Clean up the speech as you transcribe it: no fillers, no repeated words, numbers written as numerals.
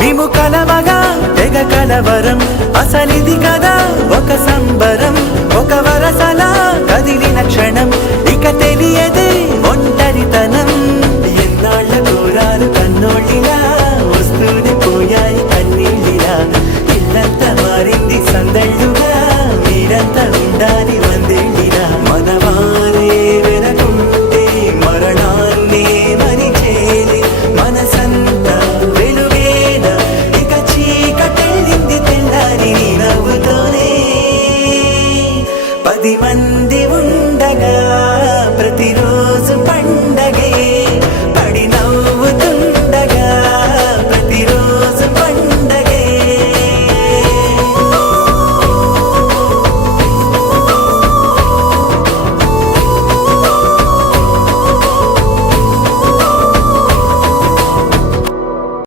మేము కలవగా తెగ కలవరం అసలిది కదా ఒక సంబరం ఒక వరసలా కదిలిన క్షణం ఇక తెలియదే